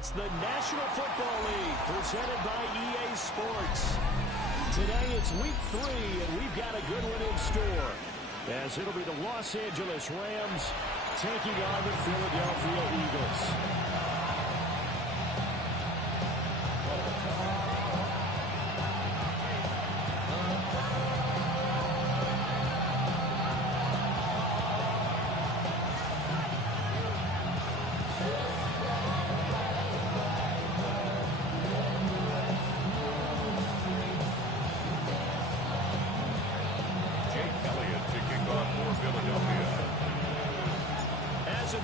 It's the National Football League presented by EA Sports. Today it's week 3, and we've got a good one in store, as it'll be the Los Angeles Rams taking on the Philadelphia Eagles.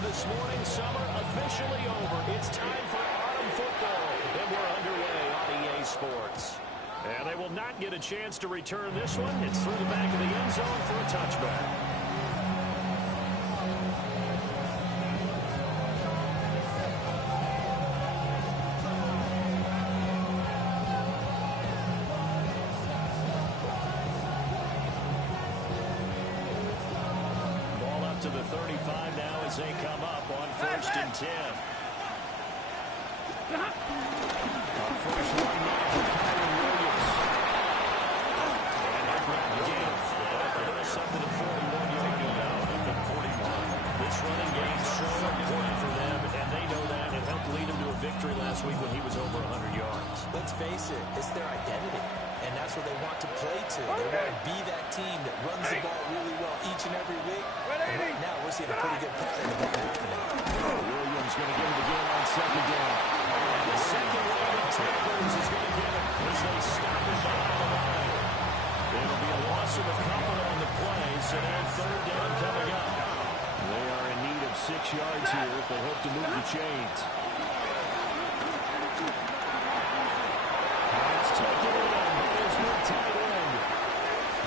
This morning, summer officially over. It's time for autumn football, and we're underway on EA Sports. And they will not get a chance to return this one. It's through the back of the end zone for a touchback. To the 35 now as they come up on 1st and 10. On first one now for Kyren Williams. And they're grabbing a gain of 5. They're up to the 41-yard line. At the 41. This running game is so important for them, and they know that. It helped lead them to a victory last week when he was over 100 yards. Let's face it, it's their identity. And that's what they want to play to. They want to be that team that runs the ball really well each and every week. And right now, we're seeing a pretty good pattern of that happening. Williams going to give it again on 2nd down. And the second wave of tacklers is going to get it as they stop it behind the line. It'll be a loss of a couple on the play, so now 3rd down coming up. They are in need of 6 yards here if they hope to move the chains. Let's take it in. There's no tight end.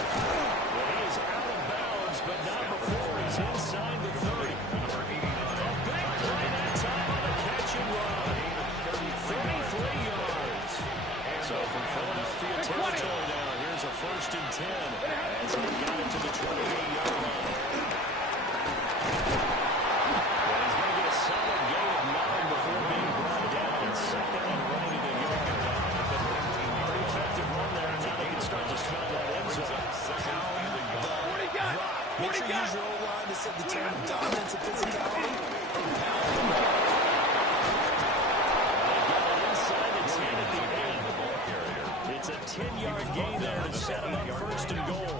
Well, he's out of bounds, but not before he's inside the 30. A big play that time on the catch and run. 33 yards. So from Philadelphia territory now, here's a 1st and 10 as he got it to the 28-yard line. Well, he's going to get a solid gain of 9 before being brought down in 2nd and running to the yard. Pretty effective run there, and now they can start to smell that end zone. Make sure you use your O-line to set the tone of dominance and physicality. And pound the ball. They got it inside the 10 at the end. It's a 10-yard gain there to set them up 1st and goal.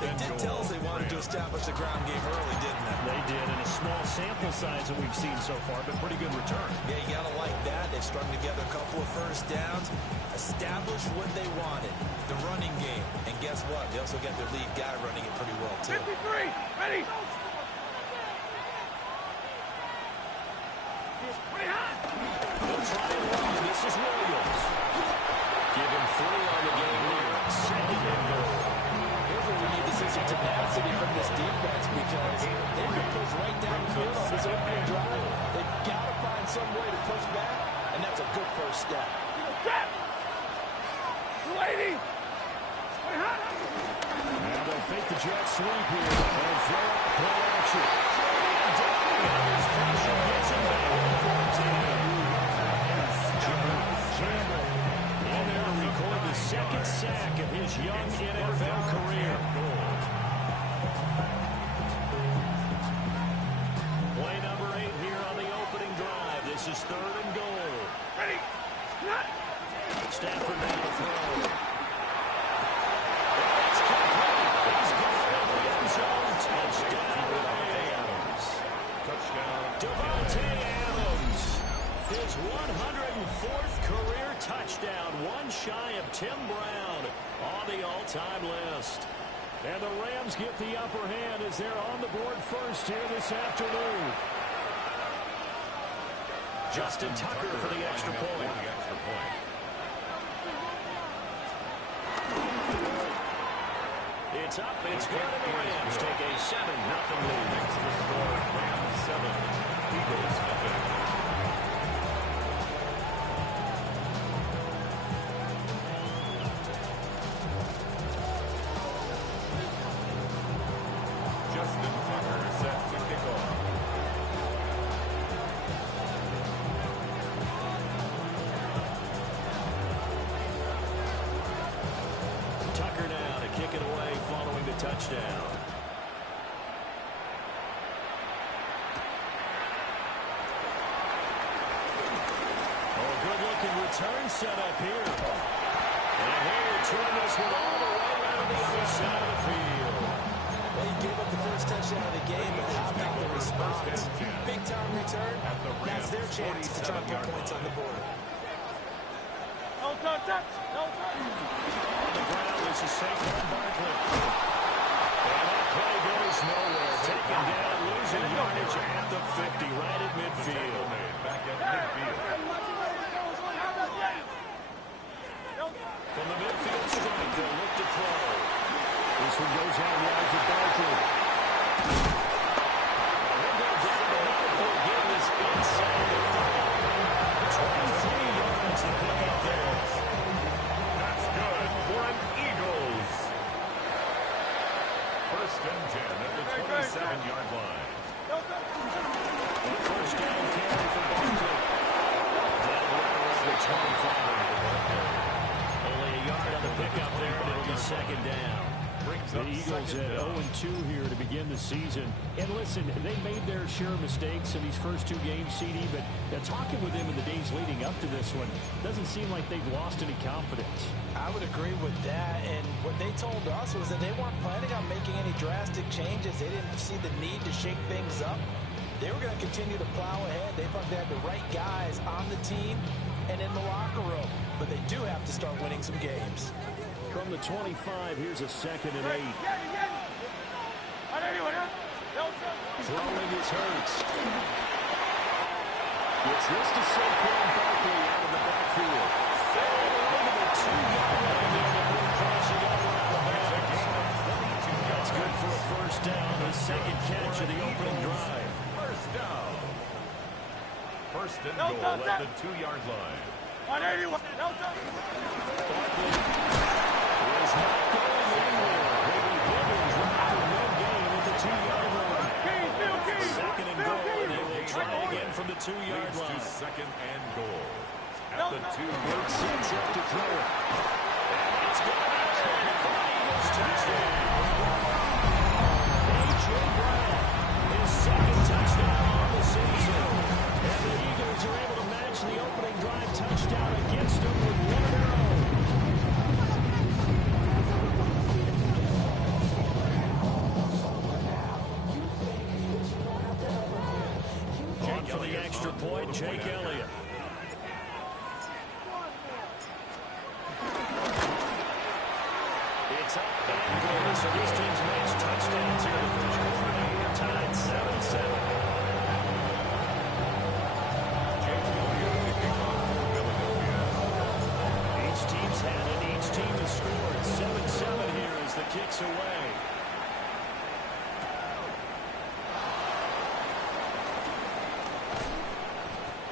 They did tell us they wanted to establish a ground game early, didn't they? They did, in a small sample size that we've seen so far, but pretty good return. Yeah, you got to like that. They've strung together a couple of 1st downs, established what they wanted, the running game. And guess what? They also got their lead guy running it pretty well, too. 53, ready. They'll try and run. This is Williams. Give him 3 on the game here. 2nd and goal. Here's where we need to see some tenacity from this defense because they've been pushed right down the field on this opening drive. They've got to find some way to push back, and that's a good 1st step. Now they'll fake the jet sweep here and throw out play action. There's pressure, gets him back to 14. Campbell in there to record the 2nd sack of his young NFL career. Play number 8 here on the opening drive. This is 3rd and goal. Ready. Stafford now to throw. It's complete. He's got it in the end zone. Touchdown, Rams. Touchdown. Davante Adams. His 104th career touchdown. One shy of Tim Brown on the all-time list. And the Rams get the upper hand as they're on the board first here this afternoon. Justin Tucker for the extra point. It's up, it's good, and the Rams take a 7-0 lead. Next to the score, Rams 7, Eagles nothing. Justin Tucker set to kick off. touchdown. Oh, good-looking return set up here. And here, turn this one all the way around the other side of the field. Well, he gave up the first touchdown of the game, but how about the response? Big-time return. That's their chance to try and put points on the board. No touch. On the ground, this is Saquon Barkley. And that play goes nowhere. Taken down, losing yardage at the 50, right at midfield. Back at midfield. From the midfield strike, they'll look to throw. This one goes out wide to Barkley. He'll go down the middle again. This inside the 23 yards to pick up there. That's good for an Eagles. First and 10 at the 27-yard line. First down carry for Barkley. Down right around the 25. Only a yard on the pickup there, and it'll be second down. The Eagles at 0-2 here to begin the season. And listen, they made their share of mistakes in these first two games, CD, but talking with them in the days leading up to this one, doesn't seem like they've lost any confidence. I would agree with that, and what they told us was that they weren't planning on making any drastic changes. They didn't see the need to shake things up. They were going to continue to plow ahead. They thought they had the right guys on the team and in the locker room, but they do have to start winning some games. From the 25, here's a 2nd and 8. Throwing is Hurts. Gets this to Saquon Barkley out of the backfield. Over the 2-yard line there before crossing over out of bounds. That's good for a first down. His second catch of the opening drive. First down. First and goal at the 2-yard line. Barkley is not going anywhere. Brady Higgins running for no gain at the 2-yard line. Second and goal, and they will try again from the 2-yard line. To second and goal at the 2. Hurts sets up to throw it. And it's going out there for the Eagles touchdown. A.J. Brown, his second touchdown on the season. And the Eagles are able to match the opening drive touchdown against them with one of their own. On for the extra point, Jake Elliott. It's up and good. So this team's matched touchdowns here in the first quarter. We're tied 7-7. Each team's had it. Each team has scored. 7-7 here as the kick's away.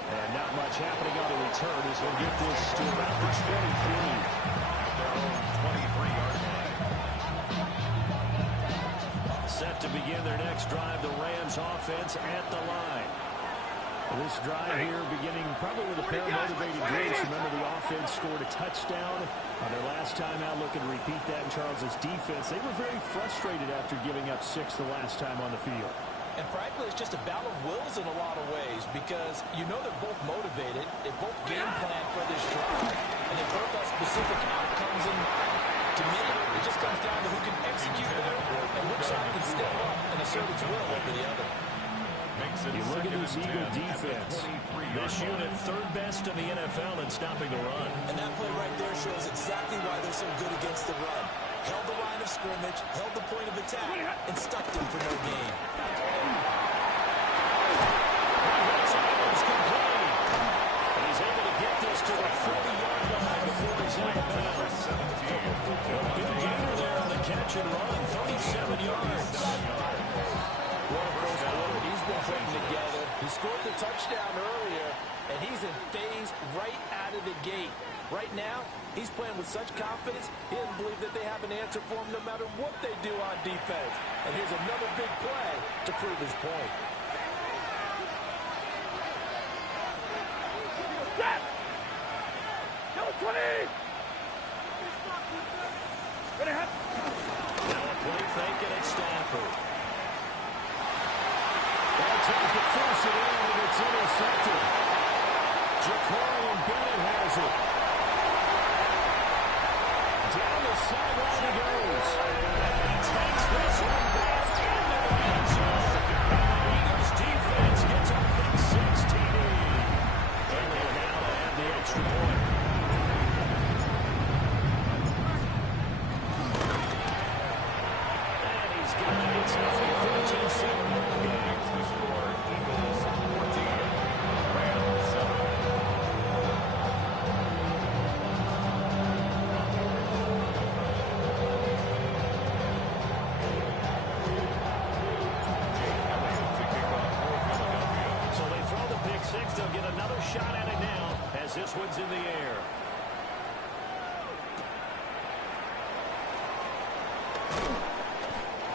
And not much happening on the return as we'll get this to about the 23. Their own 23-yard line. Set to begin their next drive, the Rams offense at the line. This drive here beginning probably with a pair of motivated drills. Remember, the offense scored a touchdown on their last time out. Looking to repeat that in Charles's defense. They were very frustrated after giving up 6 the last time on the field. And frankly, it's just a battle of wills in a lot of ways because you know they're both motivated. They both game plan for this drive. And they both have specific outcomes in mind. To me, it just comes down to who can execute better and which side can step up and assert its will over the other. You look at this Eagle defense. This unit, third best in the NFL in stopping the run. And that play right there shows exactly why they're so good against the run. Held the line of scrimmage, held the point of attack, and stuck them for no gain. He's able to get this to the 40-yard line before he's out of bounds. A big gainer there on the catch and run, 37 yards. First quarter, he's been putting together. He scored the touchdown earlier, and he's in phase right out of the gate. Right now, he's playing with such confidence, he doesn't believe that they have an answer for him no matter what they do on defense. And here's another big play to prove his point. Now a play Down the sideline he goes. He takes this one back into the end zone. And the Eagles defense gets a big 6 TD. And they now have the extra point. And he's got it. It's now a 14-7 ball game. The score, Eagles 14, Rams 7. So they throw the pick six. They'll get another shot at it now as this one's in the air.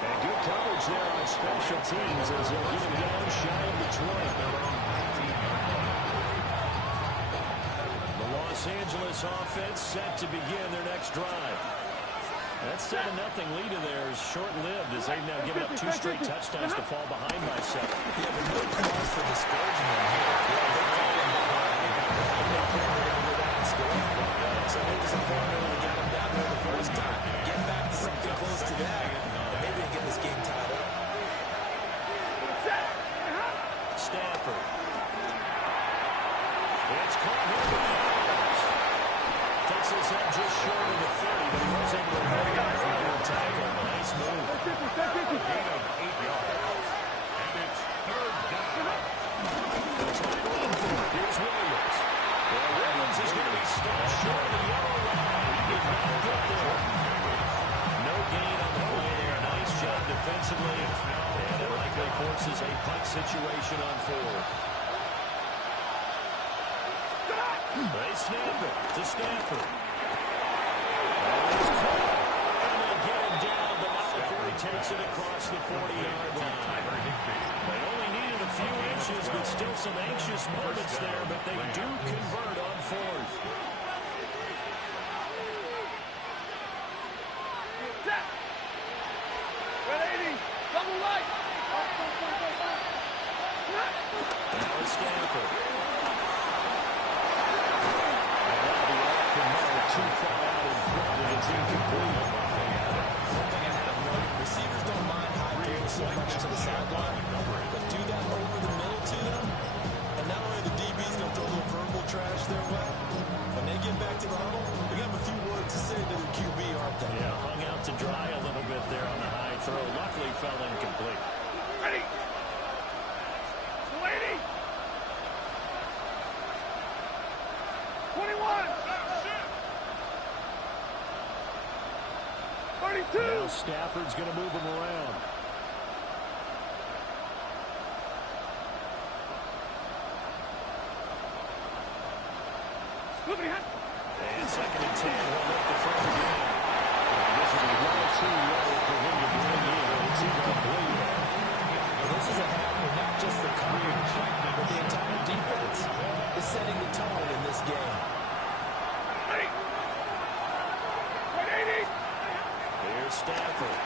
And good coverage there on special teams as they'll get him down shy of Detroit. The Los Angeles offense set to begin their next drive. That 7-0 lead of theirs short-lived as they've now given up 2 straight touchdowns to fall behind by 7. Yeah, but no cause for discouragement here. Yeah, they caught him behind. They thought they were going to go down and score. So they disappointed when they got him down there the first time. Get back to something close to that, and maybe they get this game tied up. Stafford. It's caught here by Adams. Takes this up just short of the 30, but he was able to hold it out for a tackle. Nice move. Gain of 8 yards. And it's third down. They'll try to run for it. Here's Williams. Well, Williams is going to be stopped short of the yellow line. He did not get there. No gain on the play there. Nice job defensively. And it likely forces a punt situation on 4th. They snap it to Stafford. And he's caught. And they get him down, but not before he takes it across the 40-yard line. They only needed a few inches, but still some anxious moments there, but they do convert on 4th. Double right. Now it's Stafford. Too far out in front, and it's incomplete. One thing I have noted, receivers don't mind high throws so much to the sideline, but do that over the middle to them, and not only the DB's going to throw a little verbal trash their way, when they get back to the huddle, they got a few words to say to the QB, aren't they? Yeah, hung out to dry a little bit there on the high throw. Luckily fell incomplete. Ready. 280. 21. 32. Now Stafford's going to move him around. And 2nd and 10. He'll look to throw again. And this is a little too low for him to bring in. It's incomplete. This is a half where not just the coverage, but the entire defense is setting the tone in this game. Ready. 180. Here's Stafford.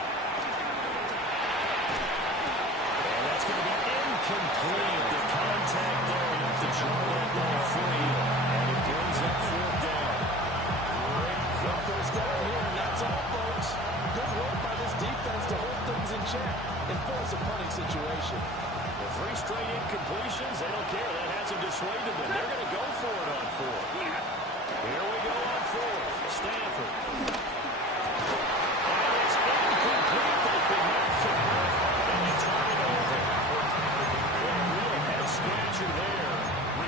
And that's going to be incomplete. The contact there enough to draw that ball free. And it brings up 4th down. Great first down here, and that's all, folks. Good work by this defense to hold things in check and force a punting situation. The 3 straight incompletions, they don't care. That hasn't dissuaded them. They're going to go for it on 4th. Here we go on 4th. Stafford. And it's incomplete. They could not convert. And they turn it over. A real head-scratcher there.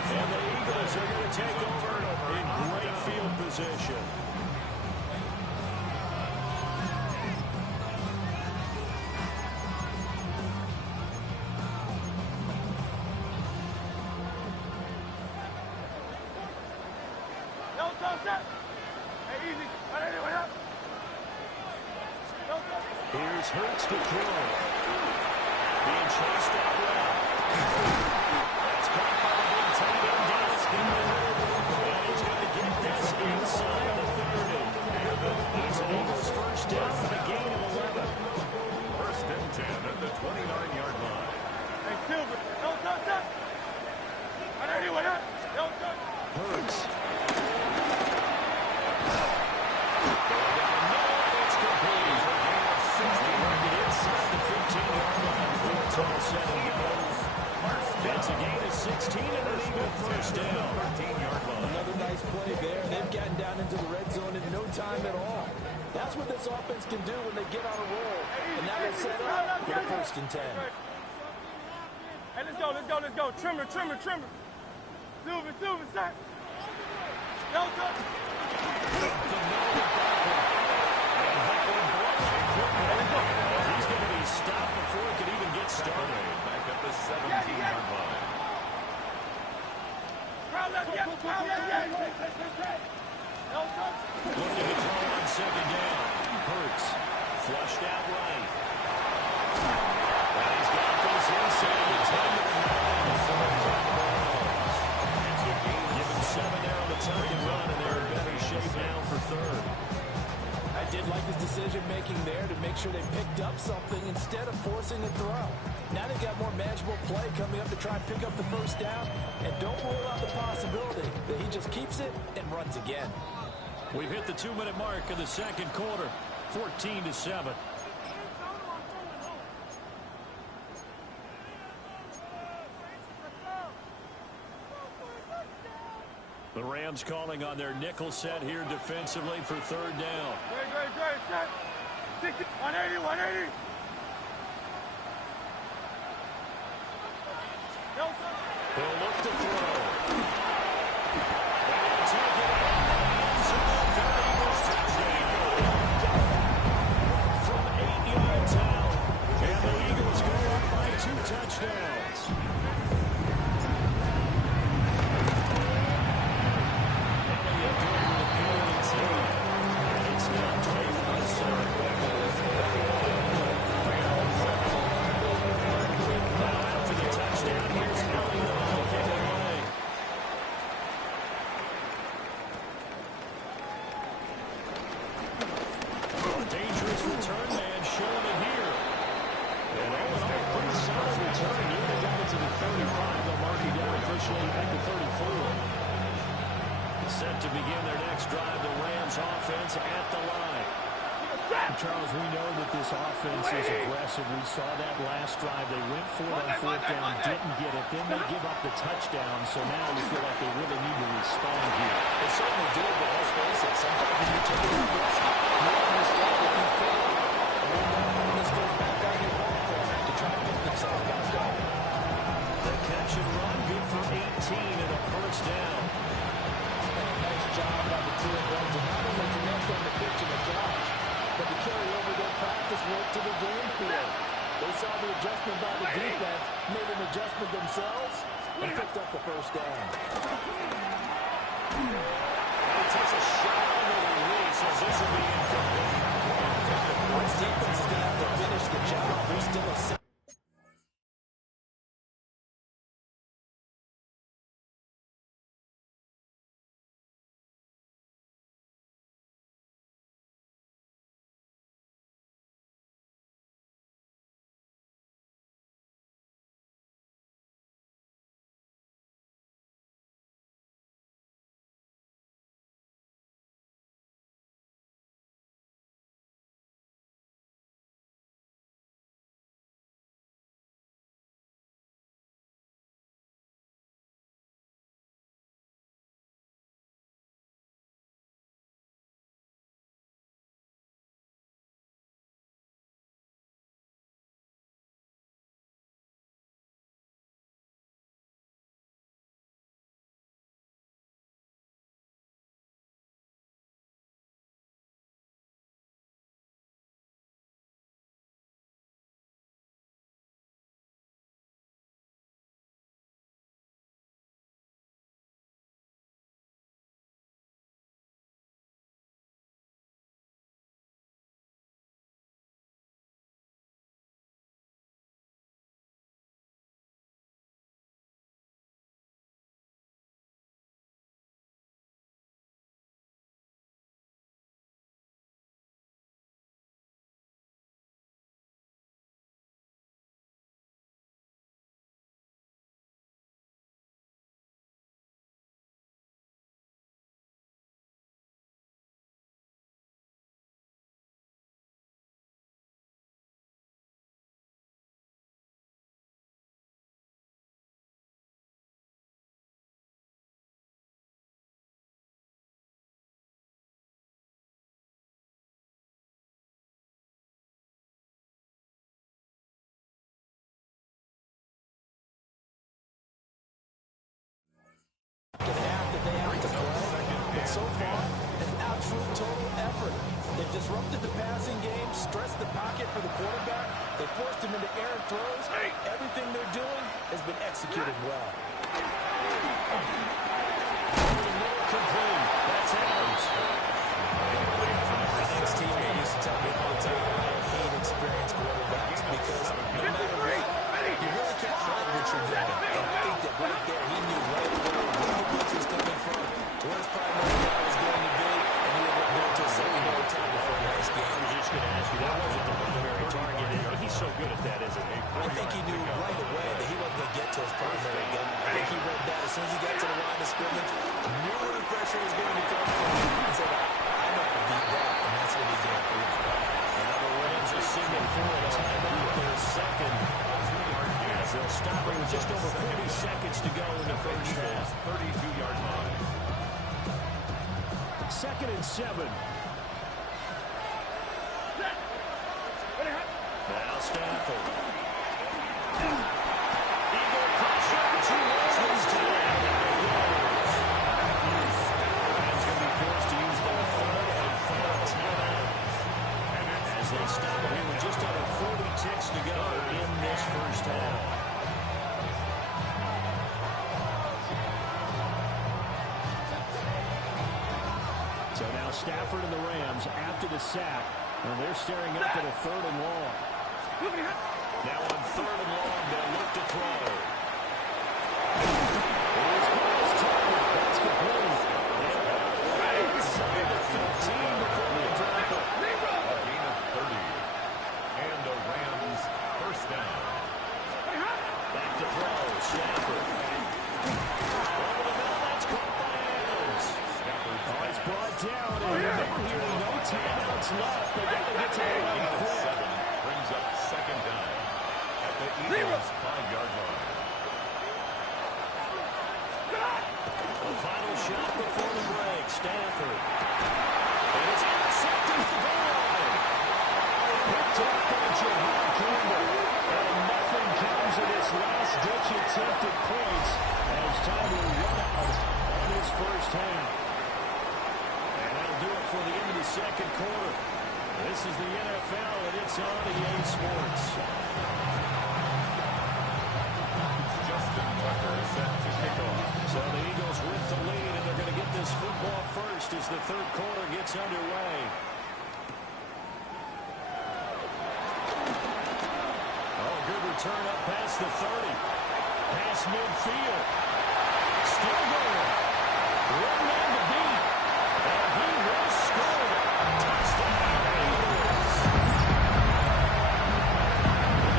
And the Eagles are going to take over in great field position. Here's Hurts to throw. Being chased out left. That's caught by the big tight end, Dallas Goedert. And he's going to get this inside the 30. It's an Eagles first down for the gain of 11. 1st and 10 at the 29-yard line. Hey, Silver, don't touch that. Don't touch. Hurts. down into the red zone in no time at all. That's what this offense can do when they get on a roll. And now they're set up for the 1st and 10. Hey, let's go, let's go, let's go. Trimmer, trimmer, trimmer. Silver, silver, sir. Yo, sir. He's going to be stopped before he can even get started. Back at the 17-yard line. Crowd left, yeah, crowd left, yeah. Yo, sir. Looking to throw on 2nd down. Hurts. Flushed out right. And he's got this inside the 10 to the 9. Give him 7 there on the tuck and run, and they're in better shape now for 3rd. I did like his decision-making there to make sure they picked up something instead of forcing a throw. Now they've got more manageable play coming up to try and pick up the 1st down. And don't rule out the possibility that he just keeps it and runs again. We've hit the 2-minute mark in the 2nd quarter. 14-7. The Rams calling on their nickel set here defensively for 3rd down. Great, set. 60, 180, 180. Yo, sir. He'll look to throw. And he'll take it out of the end zone for the Eagles touchdown. From 8 yards out. And the Eagles go up by 2 touchdowns. Dangerous return man showing it here. And all in all, pretty solid return. You would have got it to the 35. They'll mark you down officially at the 34. Set to begin their next drive, the Rams offense at the line. Charles, we know that this offense is aggressive. We saw that last drive. They went for it on 4th down, didn't get it. Then they give up the touchdown. So now we feel like they really need to respond here. They certainly do, but let's face it, sometimes when you take a risk, you understand that you fail. And then this goes back on your back to try to get themselves back up. The catch and run, good for 18 and a 1st down. Nice job by the 2 of them to not only connect on the pitch and the catch, but to carry over their practice work to the game field. They saw the adjustment by the defense, made an adjustment themselves, and picked up the 1st down. He takes a shot on the release as this will be incomplete. This defense is going to have to finish the job. There's still a so far, an absolute total effort. They've disrupted the passing game, stressed the pocket for the quarterback. They forced him into errant throws. Everything they're doing has been executed well. Complete. That's Adams. His teammate used to tell me all the time, I hate experienced quarterbacks because no matter what, you really can't hide what you're doing. And I think that right there, he knew right away where the blitz was coming from, where his primary guy was going to be, and he ended up going to a secondary target for a nice game. I was just going to ask you, that wasn't the primary target. He's so good at that, isn't he? I think he knew right away that he wasn't going to get to his primary guy. I think he read that as soon as he got to the line of scrimmage, knew where the pressure was going to come from, and said, I know how to beat that, and that's what he did. Now the Rams are signal for a timeout, their second. As they'll stop it with just over 40 seconds to go in the first half. 32-yard line. 2nd and 7. Now Stafford. Eagle pressure. 2 rushes to the end. Rams going to be forced to use their third and final timeout. As they stop it here with just under 40 ticks to go in this first half. So now Stafford and the Rams, after the sack, and they're staring up at a 3rd and long. Now on 3rd and long, they'll look to throw. Here's Carl's target. That's complete. Inside the 15 before they drop it. A gain of 30. And the Rams first down. Back to throw. Stafford. Over the middle, that's caught by Adams. Oh, it's brought down, and remember here, no timeouts left. They got to get to the line quick. Brings up 2nd down at the Eagles' 5-yard line. The final shot before the break. Stafford. And it's intercepted at the goal line. Picked up by Jahan Campbell. And nothing comes of this last-ditch attempt at points as time will run out on this first half. And that'll do it for the end of the second quarter. This is the NFL, and it's on EA Sports. Justin Tucker is set to kick off. So the Eagles with the lead, and they're going to get this football first as the third quarter gets underway. Oh, good return up past the 30. Past midfield. Still going. One man to beat. And he will score. Touchdown, Eagles.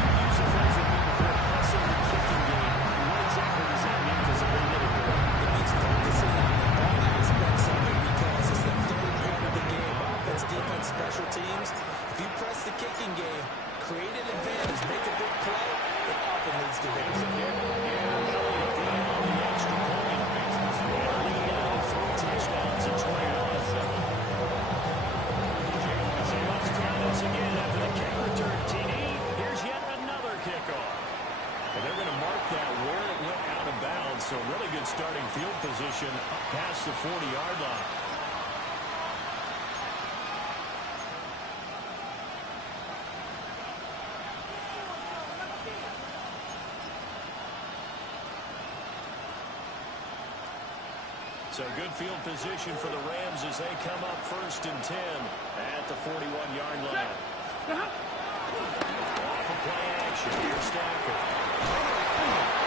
You use the phrase with me before, passing the kicking game. What exactly does that mean? Because they did it good. It means focusing on all aspects of it because it's the third part of the game. Offense, defense, special teams. If you press the kicking game, create an advantage, make a big play, it often leads to victory. And they're going to mark that where it went out of bounds. So really good starting field position up past the 40-yard line. So good field position for the Rams as they come up 1st and 10 at the 41-yard line. Off of play action. Here's Stafford.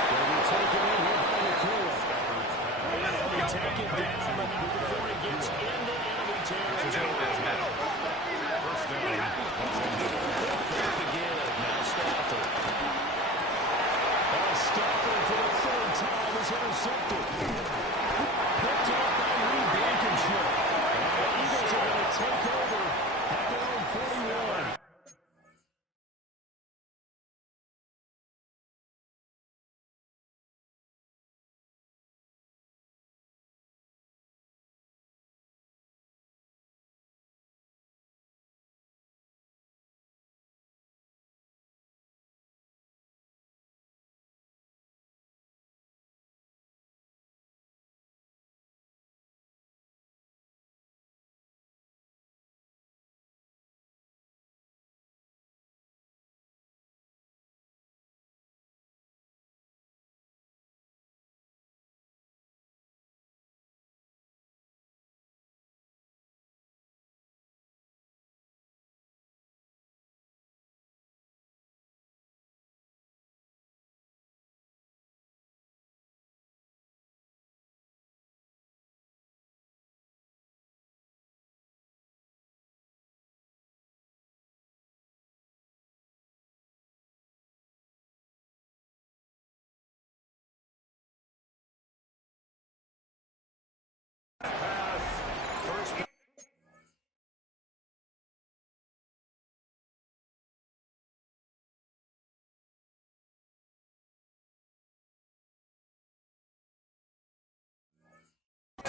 Going to be taken in here by McCool. And they take it down before he gets into enemy territory. First down. Fake to give. Now Stafford. Stafford for the 3rd time is intercepted. Picked up by Reed Blankenship. And the Eagles are going to take over at their own 41.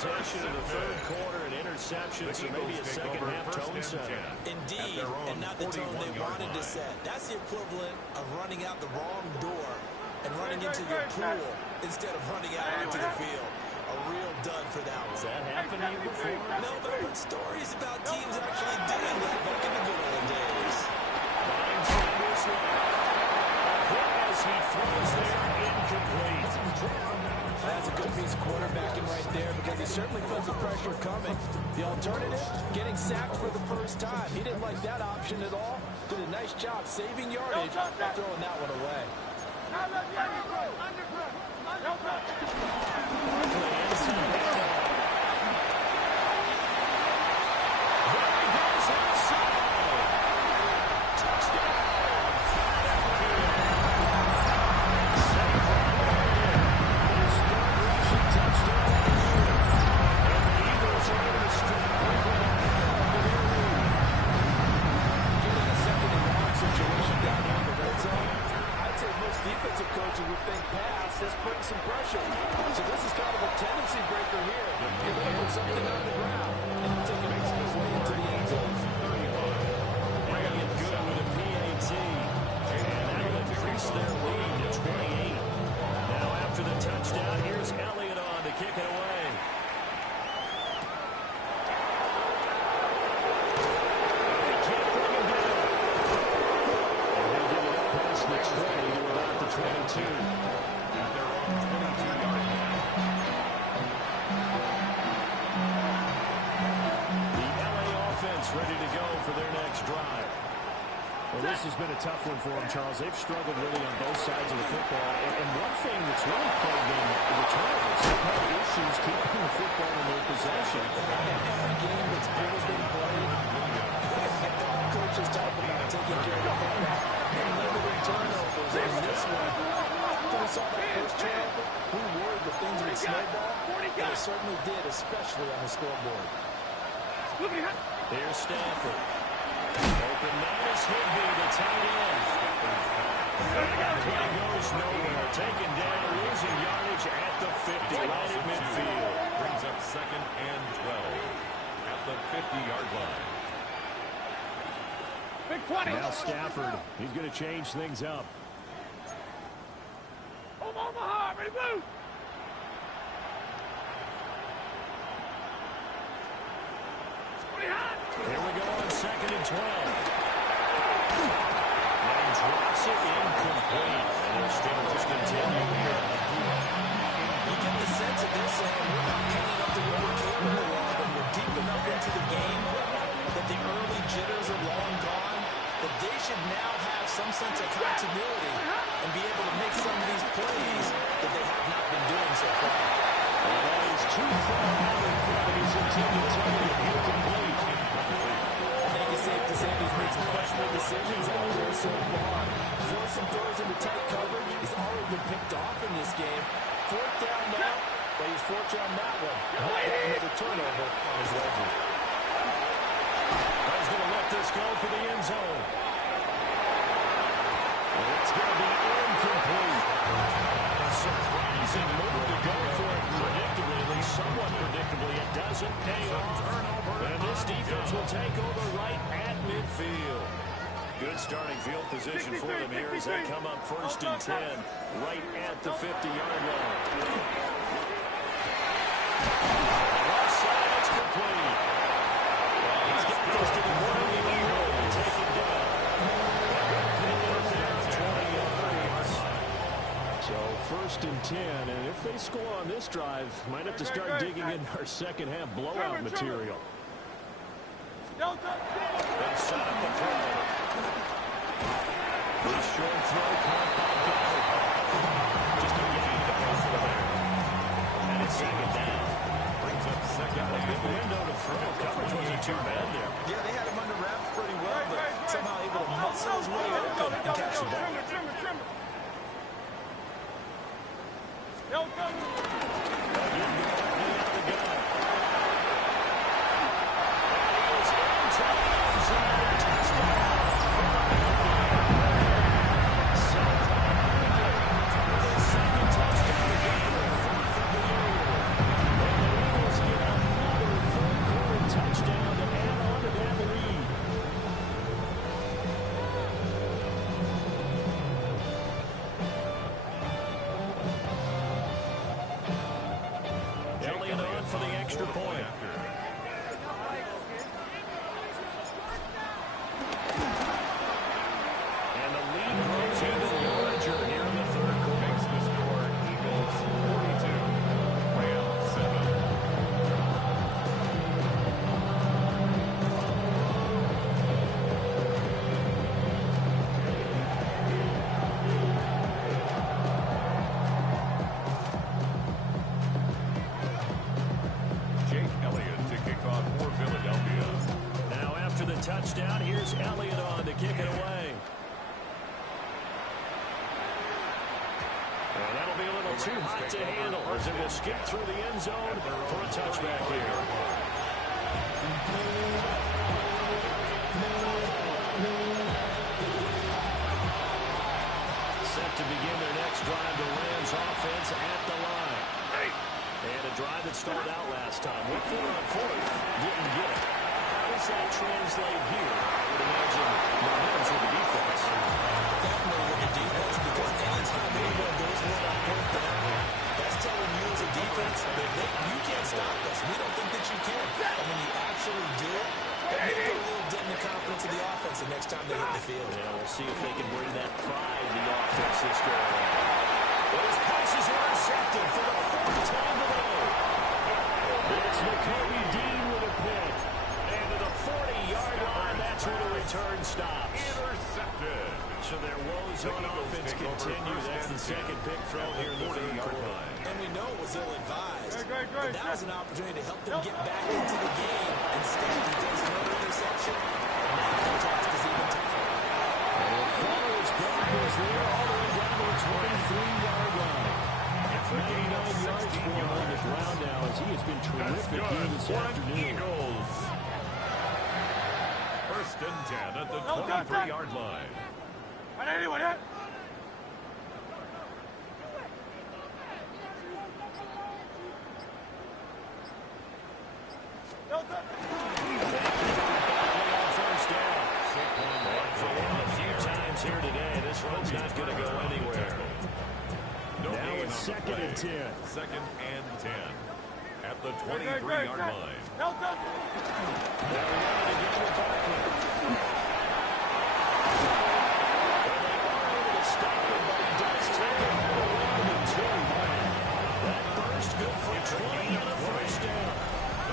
possession in the third quarter, an interception, so maybe a second-half tone setter. Indeed, and not the tone they wanted to set. That's the equivalent of running out the wrong door and running into your pool instead of running out onto the field. A real dud for that one. Has that happened to you before? No, but I've heard stories about teams actually doing that back in the good old days. Finds Andrews left. A hit as he throws there, incomplete. That's a good piece of quarterbacking right there because he certainly feels the pressure coming. The alternative, getting sacked for the first time. He didn't like that option at all. Did a nice job saving yardage by throwing that one away. Defensive coaches would think pass, let's bring some pressure. So this is kind of a tendency breaker here. You're going to put something on the ground and take it all the way into the end zone. Bringing it good with a PAT. And that will increase their lead to 28. Now after the touchdown, here's Elliott on to kick it away. They can't bring him down. And they get it up past the 20 to about the 22. At their own 22-yard line. The LA offense ready to go for their next drive. Well, this has been a tough one for them, Charles. They've struggled really on both sides of the football. And one thing that's really plagued them in the turnovers, they've had issues keeping the football in their possession. Every game that's ever been played, all coaches talk about taking care of the football and limited turnovers. And this one, after we saw that first turnover, we worried that things would snowball, and it certainly did, especially on the scoreboard. Here's Stafford. Open man is Higbee, the tight end. Play goes nowhere. Taken down, losing yardage at the 50, right at midfield. Brings up 2nd and 12 at the 50-yard line. Big 20. Now Stafford, he's going to change things up. Omaha, ready, move. Here we go on 2nd and 12. And drops it incomplete. And they'll still just continue here. You get the sense that they're saying we're not cleaning up the way we're capable of, but we're deep enough into the game that the early jitters are long gone, that they should now have some sense of continuity and be able to make some of these plays that they have not been doing so far. Well, that is too far out in front of his intended target. Incomplete. I think it's safe to say he's made some questionable decisions out there so far. Throws some throws into tight coverage. He's already been picked off in this game. 4th down now, but he's fortunate on that one. Not getting another turnover on his ledger. He's going to let this go for the end zone. And it's going to be incomplete. A surprising move to go for it predictably, at least somewhat predictably. It doesn't pay off. And this defense will take over right at midfield. Good starting field position for them here as they come up 1st and 10 right at the 50-yard line. Left side, it's complete. He's got this to the 1 and take it down. There, 20 yards. So 1st and 10, and if they score on this drive, might have to start digging in our second-half blowout material. They set up the throw. The short throw caught by Goddard. Just a gain to cover there. And it's 2nd down. Brings up 2nd A big and window to throw. Coverage wasn't too bad there. Yeah, they had him under wraps pretty well, but somehow able to muscle his way open and catch the ball. Trimmer. touchdown. Here's Elliott on to kick it away. And that'll be a little too hot to handle as it will skip through the end zone for a touchback here. Set to begin their next drive, the Rams offense at the line. And a drive that stalled out last time. Went for it on fourth, didn't get it. How does that translate here? I would imagine momentum's with the defense. Definitely with the defense, because anytime anyone goes for it on fourth down, that's telling you as a defense that you can't stop us. We don't think that you can. And when you actually do it, that may put a little dent in the confidence of the offense the next time they hit the field. Yeah, we'll see if they can bring that pride to the offense this go around. Those passes are intercepted for the fourth time today. It's Nakobe Dean with a pick. And to the 40-yard line, that's where the return stops. Intercepted. So their woes on offense continue. That's the second pick thrown here in the third quarter. And we know it was ill-advised. Great. But that was an opportunity to help them get back into the game. Instead, he does another interception. And now the task is even tougher. And follows Broncos there all the way down to the 23-yard line. 99 yards for him on the ground now as he has been terrific here this afternoon. Eagles. First and 10 at the 23-yard line. Anyone hit? First down. For one a few times here today, this one's not going to go anywhere. Now it's second and 10. Second and 10 at the 23-yard line. No touch. They're running again with Barkley. And they are able to stop him, but he does take it all around the two. That burst good for 20 on a first down.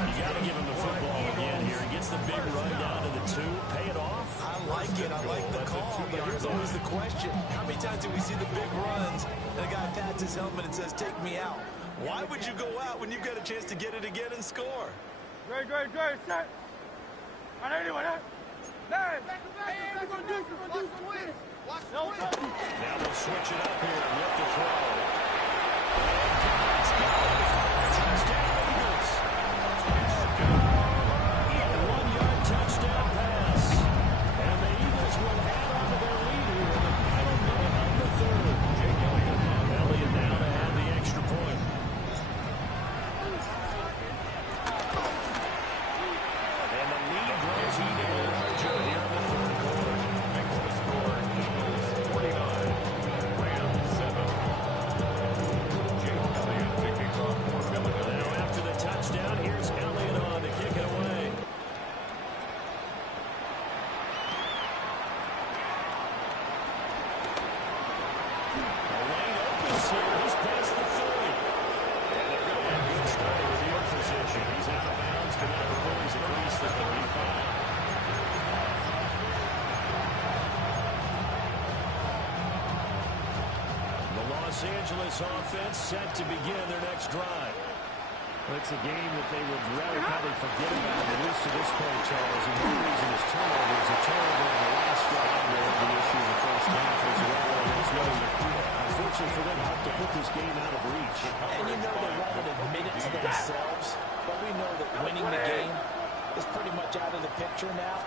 You got to give him the football again here. He gets the big run down to the 2. Pay it off. I like it. I like the call. But here's always the question. How many times do we see the big runs and a guy pats his helmet and says, take me out? Why would you go out when you've got a chance to get it again and score? Great. Set. Anyone hit? Hey, we're going to do some wins. No touch. Now they'll switch it up here and look to throw. Touchdown, Eagles. A 1-yard touchdown pass. And the Eagles will add on to their lead here in the final minute of the third. Elliott now to have the extra point. And the lead grows even larger here in the third quarter. Makes the score Eagles 49, Rams 7. Jake Elliott to kick off for Philadelphia. Now after the touchdown, here's Elliott on to kick it away. A lane opens here. He's past the 30. And they're going to have good starting field position. He's out of bounds, but now before he's at least the 35. The Los Angeles offense set to begin their next drive. Well, it's a game that they would rather probably forget about, at least to this point, Charles. And one reason is turnovers. A turnover on the last drive was the issue in the first half as well. And it's no, unfortunately for them, have to put this game out of reach. And you know they won't admit it to themselves, but we know that winning the game is pretty much out of the picture now.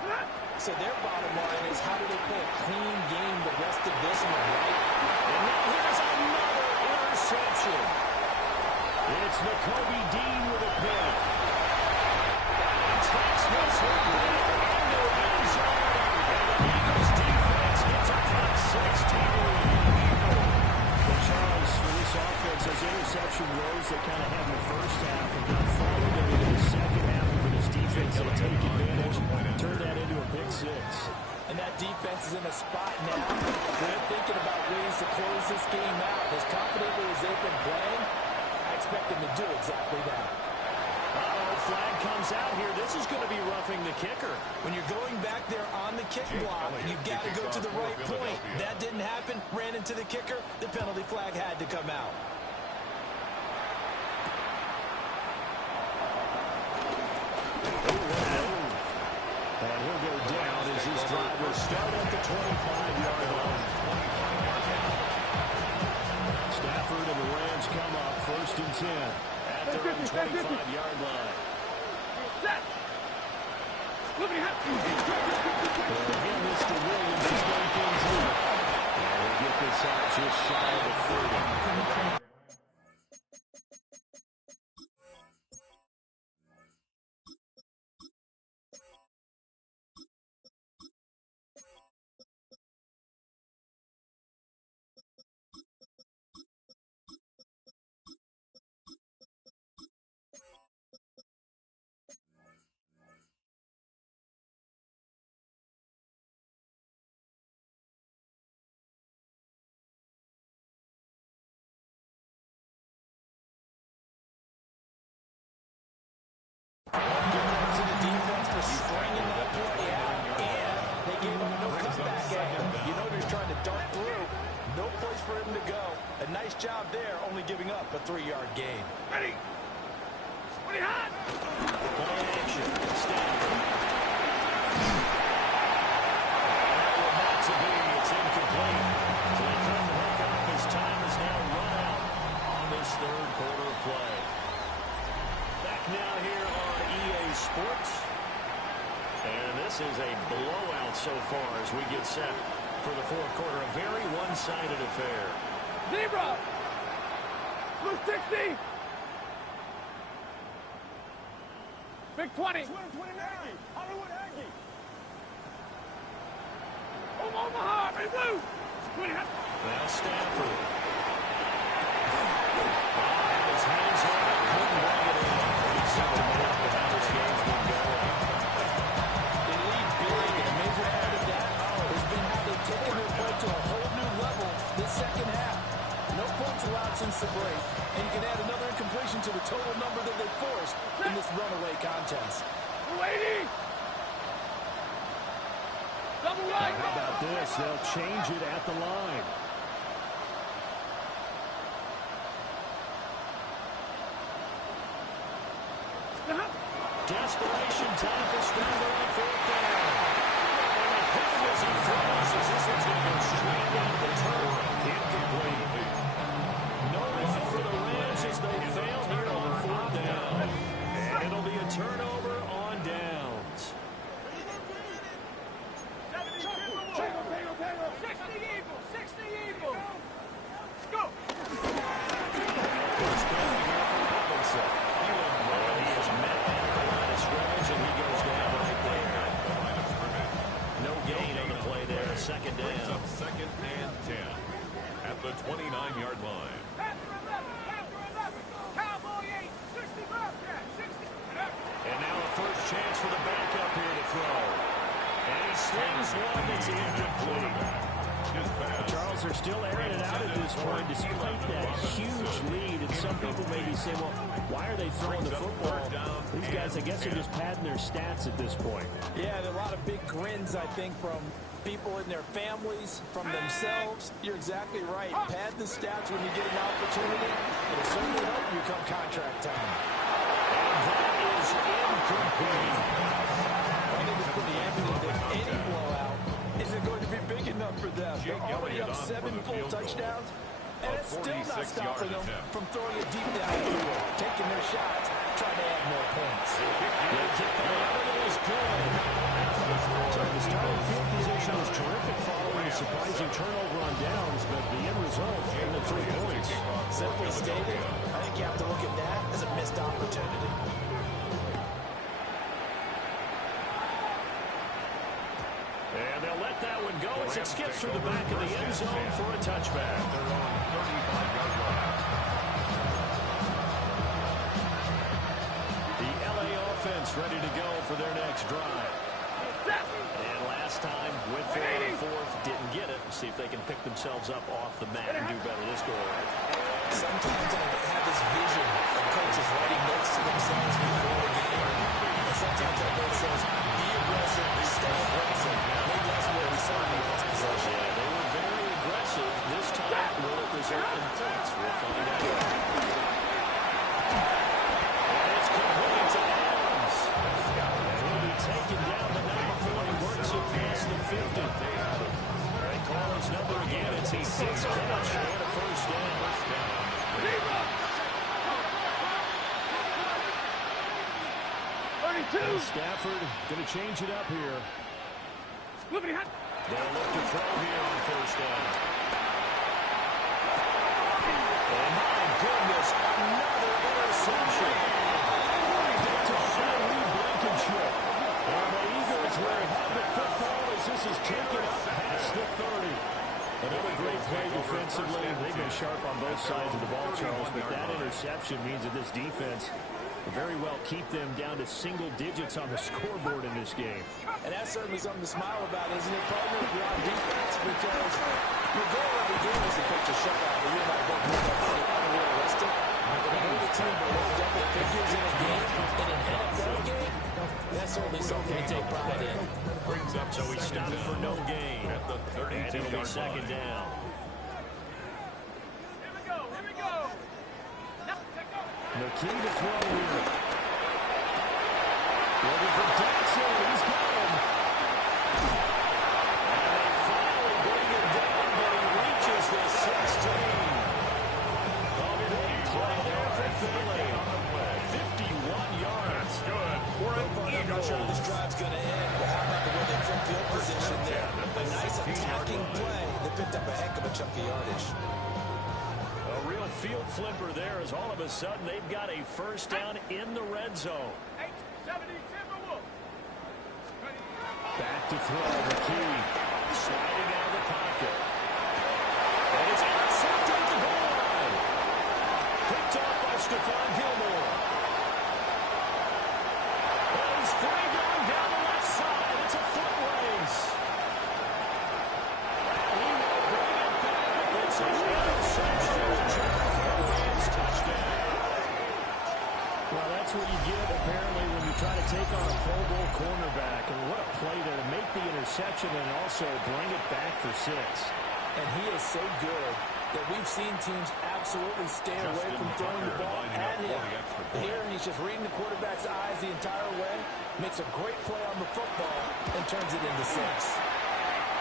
So their bottom line is how do they play a clean game the rest of this one, right? And now here's another interception. It's Nakobe Dean with a pick. And takes this one right into the end zone. And the Eagles defense gets a cut 16 lead. Well, Charles, for this offense, those interception rows they kind of had in the first half have not followed them into the second half. And for this defense, they'll take advantage and turn that into a pick six. And that defense is in a spot now where they're thinking about ways to close this game out. As confidently as they've been playing, I expect them to do exactly that. Flag comes out here. This is going to be roughing the kicker. When you're going back there on the kick block, you've got to go to the right point. That didn't happen. Ran into the kicker. The penalty flag had to come out. And he'll go down as this drive will start at the 25-yard line. Stafford and the Rams come up 1st and 10 at their own 25-yard line. Again, Mr. Williams is going things in. And we'll get this out just shy of the 30. Congrats to the defense for stringing that play out, and they gave up no comeback effort. You know they're trying to dart through. No place for him to go. A nice job there, only giving up a 3-yard gain. Ready? Ready, hot! Play action. Stafford. That to be. It's incomplete. So they come to make up. His time is now run out on this 3rd quarter of play. Back now here on EA Sports. And this is a blowout so far as we get set for the 4th quarter. A very one-sided affair. Zebra! Blue 60! Big 20! 29! Hollywood Aggie! Omaha! Big Blue! 20! Now Stafford. His hands on it. Couldn't bring it in. He's something about how this game's been going. They lead big, and a major part of that has been how they've taken their play to a whole new level this second half. No points allowed since the break, and you can add another incompletion to the total number that they forced in this runaway contest. 280! Double right! How about this? They'll change it at the line. Desperation time for Stafford on 4th down. And the pitch as he throws as this one's going to go straight down the turf. Incomplete. No run for the Rams as they fail here on 4th down. And it'll be a turnover on downs. 60 Eagles! 60 Eagles! Let's go! First down here for Robinson. And he is met at the line of scrimmage, and he goes down right there. No gain on the play there. 2nd Brings down. up 2nd and 10 at the 29-yard line. After 11! Cowboy 8! 65! Yeah, 60! And now a first chance for the backup here to throw. And he slings one that's incomplete. His pass. Charles, they're still airing it out at this point despite that huge lead. And some people maybe say, well, why are they throwing the football? These guys, I guess, are just padding their stats at this point. Yeah, and a lot of big grins, I think, from people in their families, from themselves. You're exactly right. Pad the stats when you get an opportunity. It'll certainly help you come contract time. And that is incomplete. I think it's pretty evident that any blowout isn't going to be big enough for them. They're already up 7 full touchdowns, and it's still not stopping them from throwing it deep downfield, taking their shots, trying to add more points. The kick by Allen is good. So the starting field position was terrific following a surprising turnover on downs, but the end result, only 3 points. Simply stated, I think you have to look at that as a missed opportunity. And they'll let that one go as it skips through the back of the end zone for a touchback. Their own 35-yard line. The LA offense ready to go for their next drive. And last time, went for it on 4th, didn't get it. See if they can pick themselves up off the mat and do better this go around. Sometimes I have this vision of coaches writing notes to themselves before the game. And sometimes that note says, be aggressive, stay aggressive. Maybe that's what we saw in the last possession. Yeah, they were very aggressive. This time, will it result in points? We'll find out. And it's complete to Adams. And he'll be taken down to number 50. They call his number again. It's a 6th catch and a first down. And Stafford going to change it up here. They'll look to throw here on first down. And my goodness, another interception. That's a Henry Blankenship. And the Eagles will have the football as this is taken up past the 30. Another great play defensively. They've been sharp on both sides of the ball, Charles, but that interception means that this defense will very well keep them down to single digits on the scoreboard in this game. And that's certainly something to smile about, isn't it, partner, if you're on defense? Because your goal every game is to pitch a shutout. But you and I both know that's unrealistic. But to hold a team below double figures in a game, in an NFL game, that's certainly something to take pride in. So he stopped for no gain. At the 32-yard and it'll be second down. McKee to throw here. Looking for Jackson. He's got him. And they finally bring him down, but he reaches the 16. A big play there for Philly. 51 yards. Good. I'm not sure this drive's going to end, but how about the way they took field position there? A nice attacking play. They picked up a heck of a chunk of yardage. A real field flipper there as all of a sudden they've got a first down in the red zone. Back to throw, McKee sliding out of the pocket. And it's intercepted at the goal line. Picked up by Stephon Gilmore. And he's free going down the left side. It's a foot race. And he will bring it back. It's an interception. Touchdown. Well, that's what you get, apparently, when you try to take on a Pro Bowl cornerback. And what a play there to make the interception and also bring it back for 6. And he is so good that we've seen teams absolutely stay away from throwing the ball at him. Here, he's just reading the quarterback's eyes the entire way, makes a great play on the football, and turns it into 6.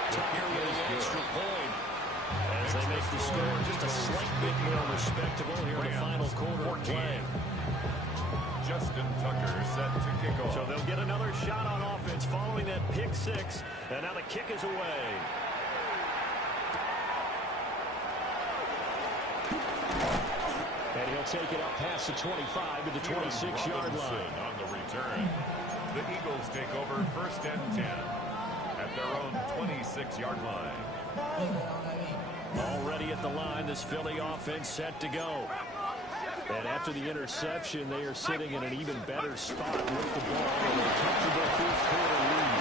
Here with the extra point. As they make the score just a slight bit more respectable here in the final quarter of play. Justin Tucker set to kick off. So they'll get another shot on offense following that pick 6. And now the kick is away. And he'll take it up past the 25 to the 26-yard line. On the return. The Eagles take over first and 10 at their own 26-yard line. Already at the line, this Philly offense set to go. And after the interception, they are sitting in an even better spot with the ball in a comfortable fourth-quarter lead.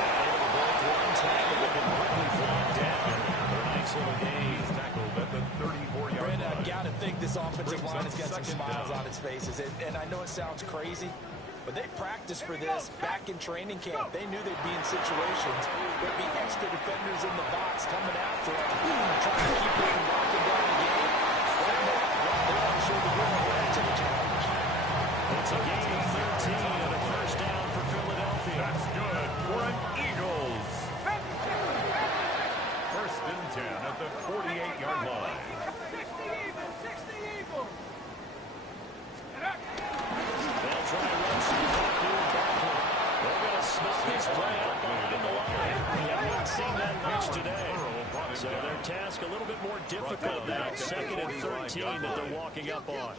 And able to break one tackle and quickly flag down. A nice little gain. Tackled at the 34-yard line. Brandon, I've got to think this offensive line has got some smiles on its faces. And I know it sounds crazy, but they practiced for this back in training camp. They knew they'd be in situations. There'd be extra defenders in the box coming after them, trying to keep them from locking down the game. It's a gain of 13 and a first down for Philadelphia. That's good for an Eagles. First and 10 at the 48-yard line. 60 Eagles. They'll try to run some through Barkley. They're going to snuff this play up behind the line. We have not seen that much today. So their task a little bit more difficult now. 2nd and 13 that they're walking up on.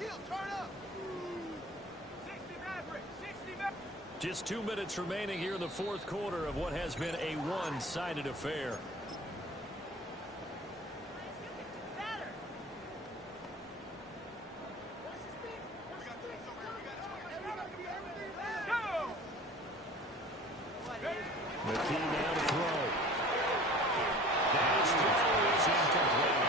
Just 2 minutes remaining here in the fourth quarter of what has been a one-sided affair. McKee now to throw. His throw is incomplete.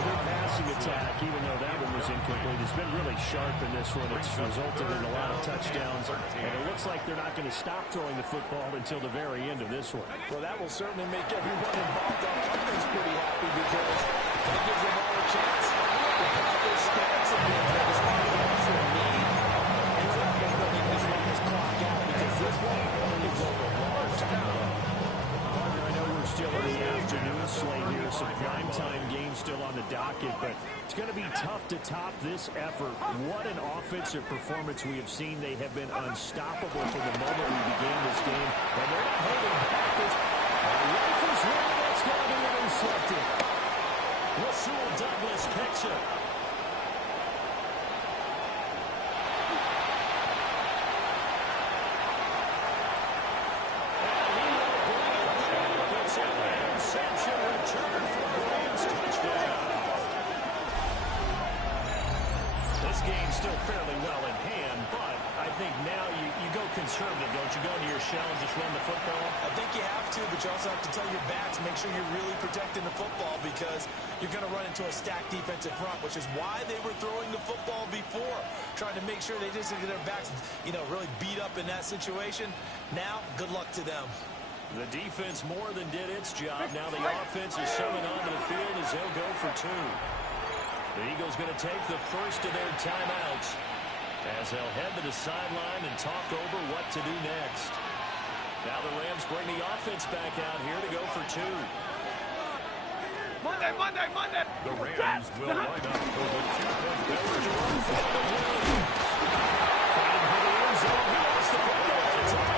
Good passing attack, even though that one was incomplete. It's been really sharp in this one. It's resulted in a lot of touchdowns. And it looks like they're not going to stop throwing the football until the very end of this one. Well, that will certainly make everyone involved on offense pretty happy because it gives them all a chance to put their stats and as far as the actual need. It's not going to really just run this clock out because this one is over a long time. slate here. Some primetime games still on the docket, but it's going to be tough to top this effort. What an offensive performance we have seen. They have been unstoppable from the moment we began this game. And they're not holding back. Rifles one, that's going to be intercepted. Rasul Douglas picks it. Interception return for Rams touchdown. This game's still fairly well in hand, but I think now you go conservative, don't you? Go into your shell and just run the football. I think you have to, but you also have to tell your backs, make sure you're really protecting the football because you're going to run into a stacked defensive front, which is why they were throwing the football before, trying to make sure they just get their backs, really beat up in that situation. Now, good luck to them. The defense more than did its job. Now the offense is shoving onto the field as they'll go for two. The Eagles going to take the first of their timeouts as they'll head to the sideline and talk over what to do next. Now the Rams bring the offense back out here to go for two. Monday. The Rams will line up for the two-point conversion. Fighting for the end zone. He has the football. It's out.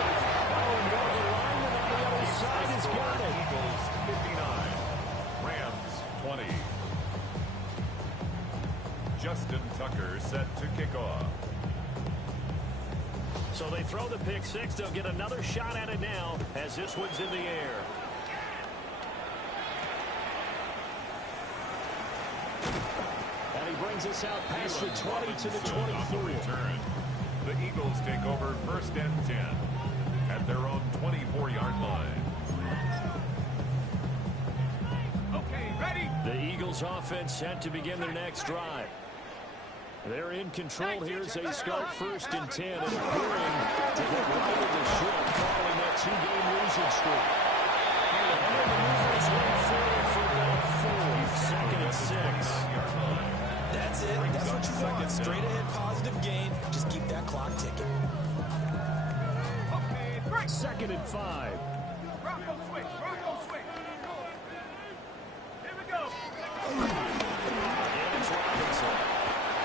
Oh, no, the lineman on the other side has got it. Eagles 59, Rams 20. Justin Tucker set to kick off. So they throw the pick six. They'll get another shot at it now as this one's in the air. And he brings us out past the 20 to the 23. Return. The Eagles take over first and 10 at their own 24-yard line. Okay, ready? The Eagles offense set to begin their next drive. They're in control here as they start first and 10 and appearing to get right in the ship following that two-game losing streak. And the movers went forward for about 4. Second and 6. That's it. That's what you want. Straight ahead positive gain. Just keep that clock ticking. Okay, break. Second and 5. Rocco switch. Here we go. And it's Robinson.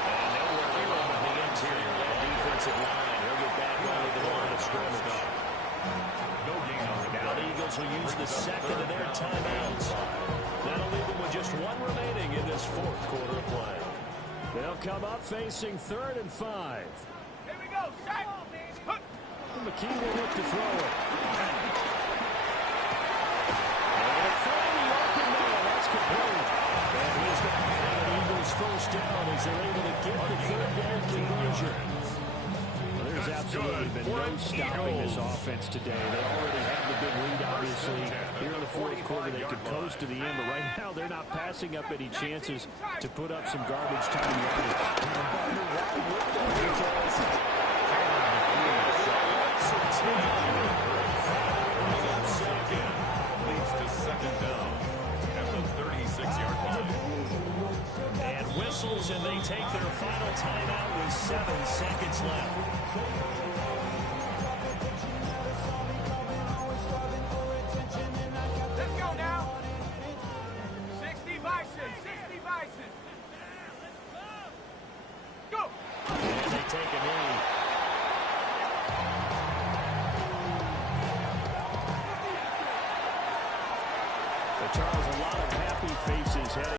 And nowhere to run on the interior of the defensive line. He'll get back onto the line of scrimmage. No gain on the Now the Eagles will use the second of their timeouts. That'll leave them with just one remaining in this fourth quarter of play. They'll come up facing third and 5. Here we go. Shaq. McKee will look to throw it. And finding the open man. That's complete. And he's going to have an Eagles first down as they're able to get the third down conversion. Well, there's absolutely been no stopping this offense today. They already have the big lead, obviously. Here in the fourth quarter, they could coast to the end, but right now they're not passing up any chances to put up some garbage time yardage. leads to second down at the 36-yard line. And whistles, and they take their final timeout with 7 seconds left.